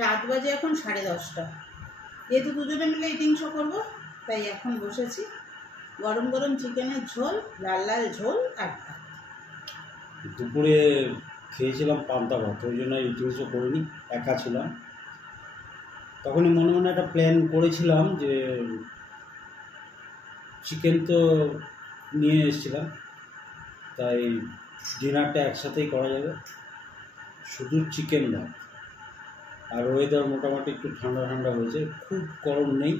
রাত বাজে এখন 10:30। যেহেতু দুজনে মিলে ইটিং শো করবো, তাই এখন বসেছি। গরম গরম চিকেনের ঝোল, লাল লাল ঝোল আর ভাত। দুপুরে খেয়েছিলাম পান্তা ভাত, ওই জন্য ইটিং শো করিনি, একা ছিলাম। তখনই মনে মনে একটা প্ল্যান করেছিলাম যে চিকেন তো নিয়ে এসেছিলাম, তাই ডিনারটা একসাথেই করা যাবে, শুধু চিকেন ভাত। আর ওয়েদার মোটামুটি একটু ঠান্ডা ঠান্ডা হয়েছে, খুব গরম নেই,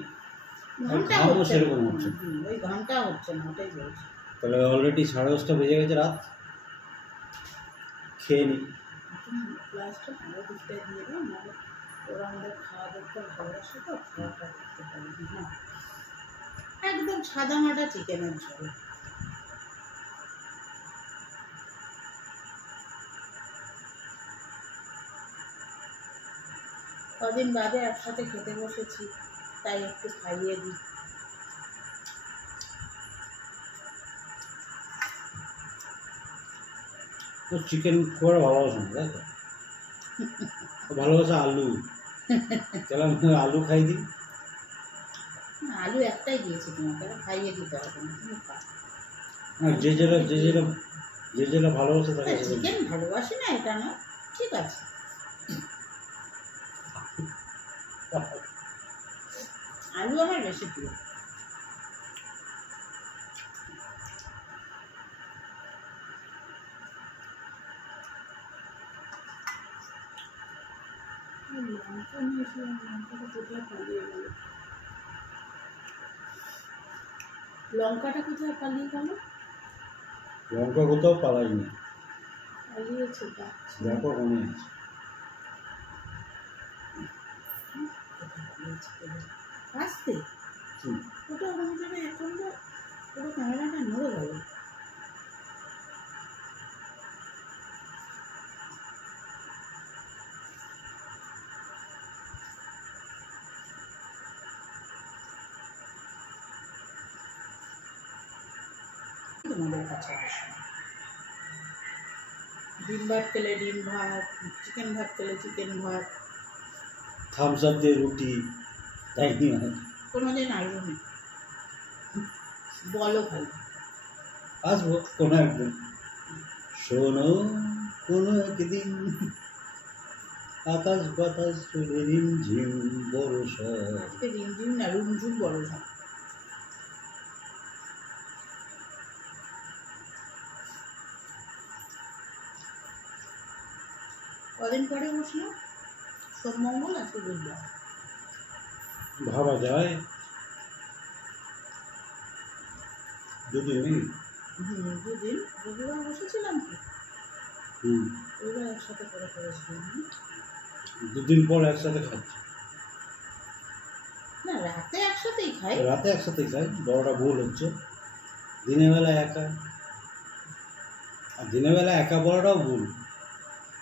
ঘামও সেরকম হচ্ছে, ওই ঘন্টা হচ্ছে না, ওটাই বলছি। তাহলে অলরেডি 10:30 বেজে গেছে রাত, খেয়ে নিই। গ্লাসটা পুরো দিকটায় দিয়ে দাও, নাহলে ওরা আমাদের খাওয়া দেখতে ভালোবাসে তো, খাওয়াটা করতে পারি না। একদম সাদা মাটা চিকেনের ঝোল। কদিন বাদে একসাথে খেতে বসেছি, তাই একটু খাইয়ে দিই। তো চিকেন খুব একটা ভালোবাসে না, তাই তো ভালোবাসা আলু, তাহলে আমি আলু খাই দিই। আলু একটাই দিয়েছি তোমাকে, খাইয়ে দিতে হবে না, তুমি খাও। যে যেটা ভালোবাসে তাকে চিকেন ভালোবাসি না এটা না, ঠিক আছে। আলু আমার বেশি প্রিয়। লঙ্কাটা কোথায় পালিয়ে গেল? লঙ্কা কোথাও পালাইনি, পালিয়েছে, দেখো মনে আছে। আসতে ওটা ওরকম যাবে, এখন তো পুরো ক্যামেরাটা নড়ে গেল। তোমাদের কাছে আসে ডিম ভাত খেলে ডিম ভাত, চিকেন ভাত খেলে চিকেন ভাত, থামস আপ দিয়ে রুটি, তাই নিয়ে কোনোদিন আসবো না, বলো খালি। আসবো কোনো একদিন, শোনো কোনো একদিন আকাশ বাতাস চলে রিমঝিম বর্ষা। আজকে রিমঝিম না, রুমঝুম বর্ষা। কদিন পরে বসলো, সোম মঙ্গল, আজকে বুধবার। ভাবা যায় দুদিন। দুদিন, রবিবার বসেছিলাম কি, রবিবার একসাথে করে করেছিলাম। দুদিন পর একসাথে খাচ্ছি। না, রাতে একসাথেই খাই। রাতে একসাথেই খাই, বড়টা ভুল হচ্ছে। দিনের বেলা একা, আর দিনের বেলা একা বড়টাও ভুল।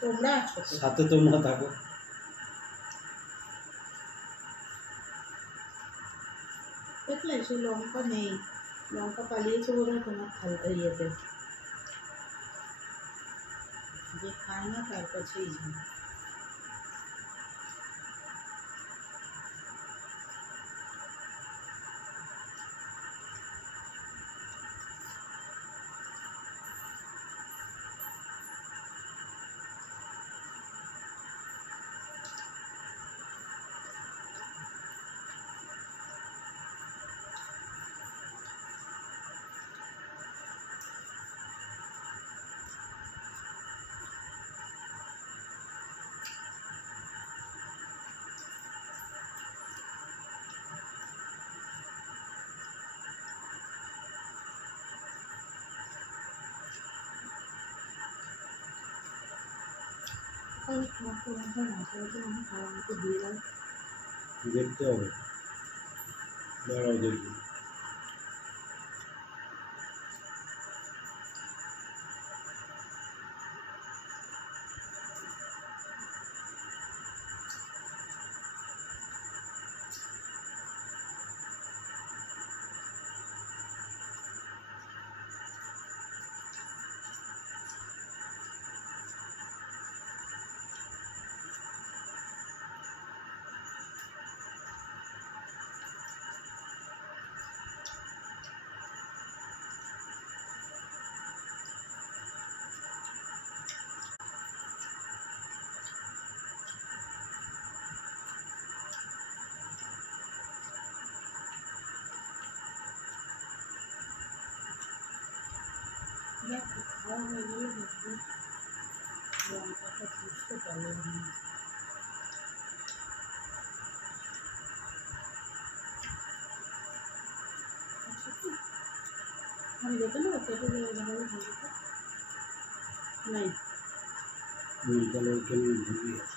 তোমরা আছো সাথে তোমরা থাকো। দেখলে সে লঙ্কা নেই, লঙ্কা পালিয়েছে বোধ হয় তোমার খালটা ইয়েতে। যে খায় না তার কাছেই যায়। দেখতে হবে, দাঁড়াও দেখি। খাওয়া হয়ে গেলে দেখবো লঙ্কাটা বুঝতে পারলাম না। আচ্ছা তো আমি দেখে নেবো কেটে দেখাবো ভালোটা নাই তাহলে ওইখানে ঢুকে আছে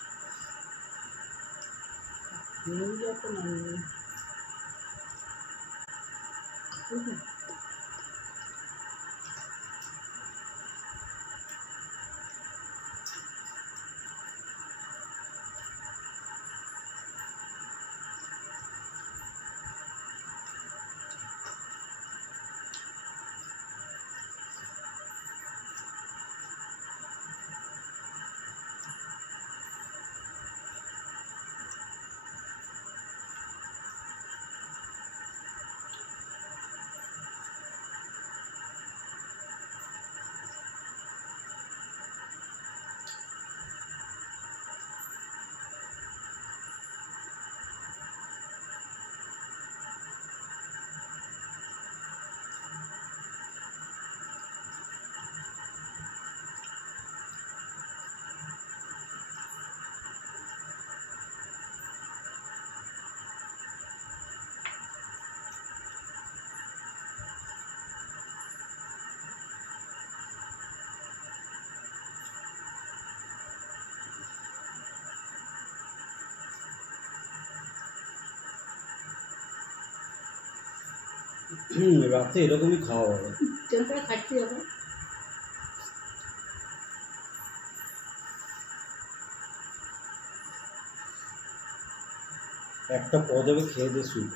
নেই যখন আমি ঠিক আছে। রাতে এরকমই খাওয়া হবে। কেন করে খাচ্ছি এখন একটা পদ হবে খেয়ে দিয়ে শুই।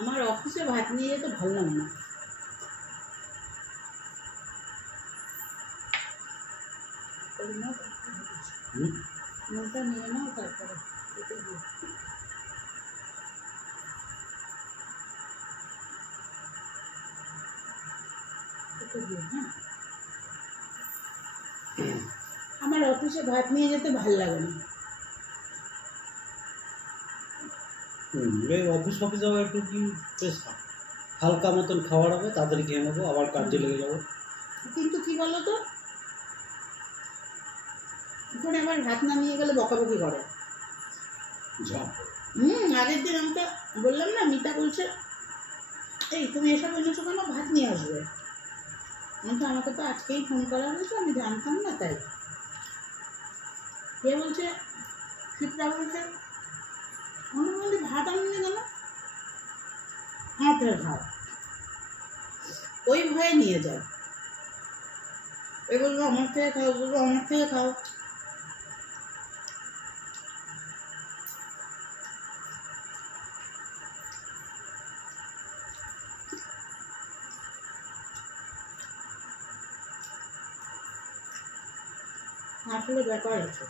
আমার অফিসে ভাত নিয়ে যেতে ভালো লাগে না। নোটা নিয়ে নাও তারপরে এটা দিও। এটা দিও, হ্যাঁ। আমার অফিসে ভাত নিয়ে যেতে ভালো লাগে না। অফিস যাবো একটু কি বেশ হালকা মতন খাবার হবে, তাড়াতাড়ি খেয়ে নেবো, আবার কাজে লেগে যাবো। কিন্তু কি বলতো, ওখানে আবার ভাত না নিয়ে গেলে বকাবকি করে। আগের দিন আমাকে বললাম না, মিতা বলছে এই তুমি এসব এনেছো কেন, ভাত নিয়ে আসবে। আমাকে তো আজকেই ফোন করা হয়েছে, আমি জানতাম না তাই। কে বলছে, শিবরা বলছে আমি বলি ভাত আনলি কেন, হাতের ভাত ওই ভয়ে নিয়ে যায়। এ বলবো আমার থেকে খাও, বলবো আমার থেকে খাও। আসলে ব্যাপার আছে,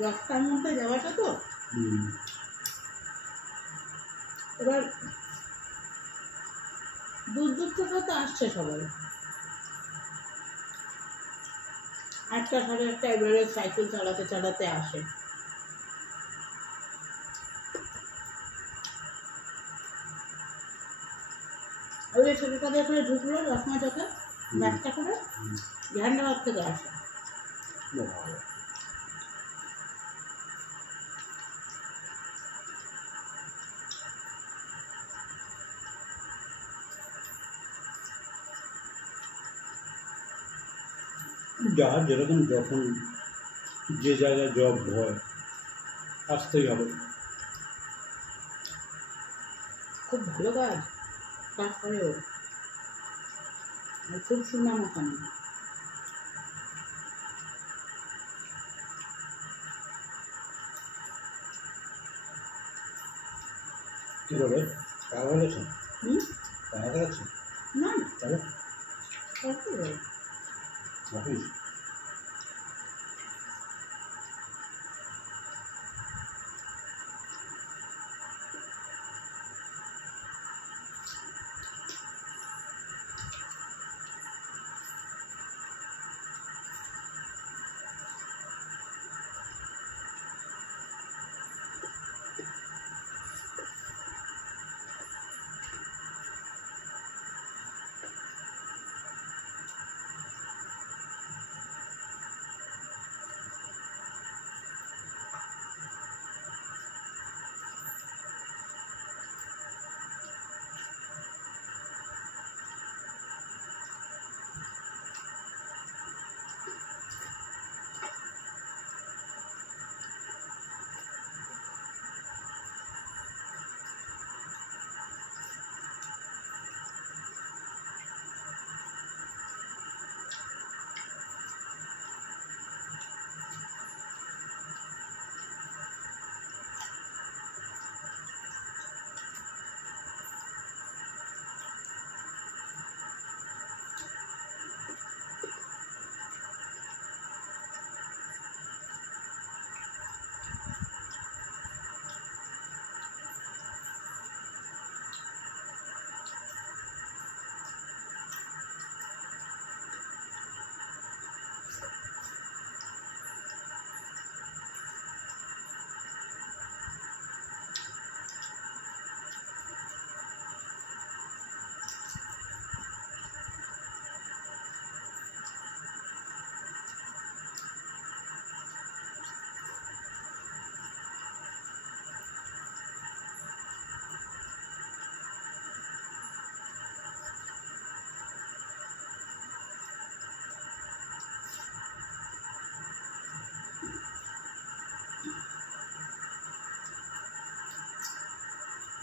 10টার মধ্যে যাওয়াটা তো। এবার দূর দূর থেকে তো আসছে সবাই। 8টা 8:30 এবারে সাইকেল চালাতে চালাতে আসে। ওই যে ছোটো কাদের করে ঢুকলো রসময় চোখে ব্যাগটা করে ঝান্ডাবাদ থেকে আসে। যার যেরকম যখন যে জায়গায় জব হয় আসতেই হবে। খুব ভালো কাজ কাজ করে ও, খুব সুনাম ওখানে। কী বলে টাকা হয়ে গেছে? টাকা গেছে না না তাহলে অফিস অফিস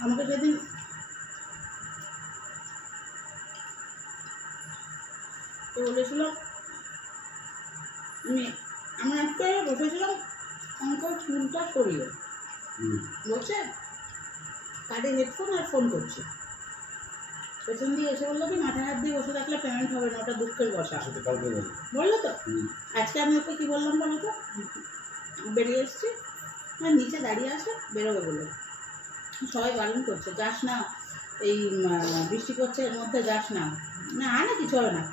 আমাকে যেদিন বলেছিল, আমরা একটা বসেছিলাম, আমাকে চুলটা সরিয়ে বলছে কাটে হেডফোন আর ফোন করছে, পেছন দিয়ে এসে বললো কি মাথায় হাত দিয়ে বসে থাকলে পেমেন্ট হবে না, ওটা দুঃখের বসা। বললো তো আজকে আমি ওকে কী বললাম বলো তো, বেরিয়ে এসছি, হ্যাঁ নিচে দাঁড়িয়ে আসে, বেরোবে বলে সবাই বারণ করছে, যাস না, এই বৃষ্টি পড়ছে এর মধ্যে যাস না, না না কিছু হবে না,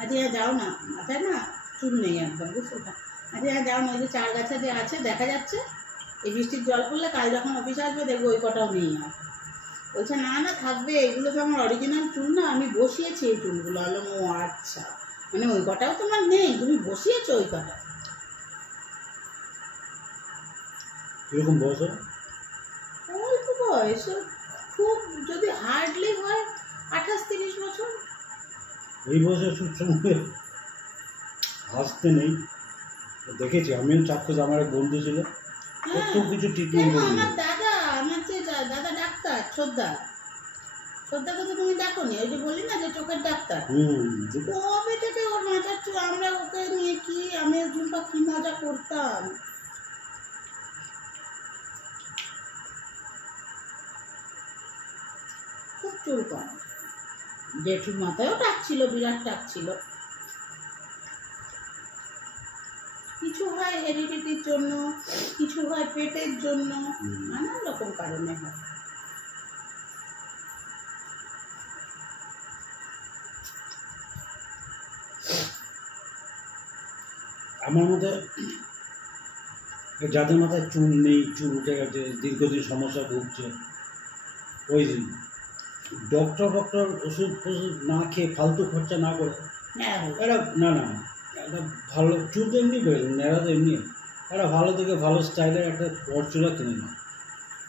আজকে যাও না, মাথায় না চুল নেই একদম, বুঝতে পার, আজকে যাও না, ওই যে চার গাছা যে আছে দেখা যাচ্ছে, এই বৃষ্টির জল পড়লে কাল যখন অফিসে আসবে দেখবো ওই কটাও নেই আর। বলছে না না থাকবে, এগুলো তো আমার অরিজিনাল চুল না, আমি বসিয়েছি এই চুলগুলো। বললাম ও আচ্ছা, মানে ওই কটাও তোমার নেই, তুমি বসিয়েছো ওই কটা। কিরকম বয়স? অল্প বয়স, খুব যদি হার্ডলি হয় 28-30 বছর। এই বয়সে সঙ্গে হাসতে নেই, দেখেছি আমিও চাক্ষুষ, আমার এক বন্ধু ছিল, কত কিছু ট্রিটমেন্ট করি। আমার দাদা, আমার যে দাদা ডাক্তার ছোটদা, ছোটদাকে তো তুমি দেখো নি, ওই যে বলি না যে চোখের ডাক্তার, কবে থেকে ওর মাথার চুল, আমরা ওকে নিয়ে কি আমি ঝুমকা কি মজা করতাম। খুব চুল কম, জেঠুর মাথায়ও টাক ছিল, বিরাট টাক ছিল। কিছু হয় হেরিডিটির জন্য, কিছু হয় পেটের জন্য, নানান রকম কারণে হয়। আমার মতে যাদের মাথায় চুল নেই, চুল উঠে গেছে, দীর্ঘদিন সমস্যা ভুগছে, ওই ডক্টর ওষুধ ফষুধ না খেয়ে ফালতু খরচা না করে এটা না না একটা ভালো চুল তো এমনি বেরোয়, নেড়া তো এমনি, একটা ভালো থেকে ভালো স্টাইলের একটা পরচুলা কিনে না,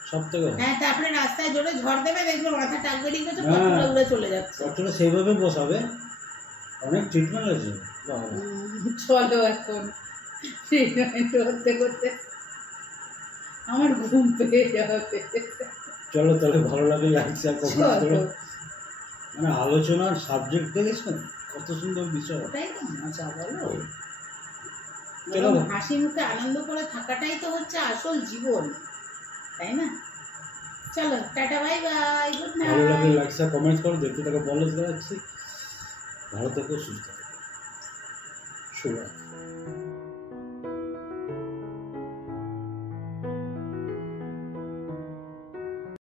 সব থেকে হ্যাঁ, তারপরে রাস্তায় জোরে ঝড় দেবে, দেখবে মাথা টাক বেরিয়ে গেছে, পরচুলা উড়ে চলে যাচ্ছে। পরচুলা সেইভাবে বসাবে, অনেক ট্রিটমেন্ট আছে। চলো এখন ট্রিটমেন্ট করতে করতে আমার ঘুম পেয়ে যাবে। চলো তাহলে, ভালো লাগে, লাইক শেয়ার কমেন্ট করো, মানে আলোচনার সাবজেক্ট দেখেছেন কত সুন্দর বিষয়, ওটাই তো মজা বলো, চলো হাসি মুখে আনন্দ করে থাকাটাই তো হচ্ছে আসল জীবন, তাই না? চলো tata, bye bye, good night. ভালো লাগে লাইক শেয়ার কমেন্ট করো, দেখতে থাকো, বলে যাচ্ছি, ভালো থেকো, সুস্থ থেকো, শুভ।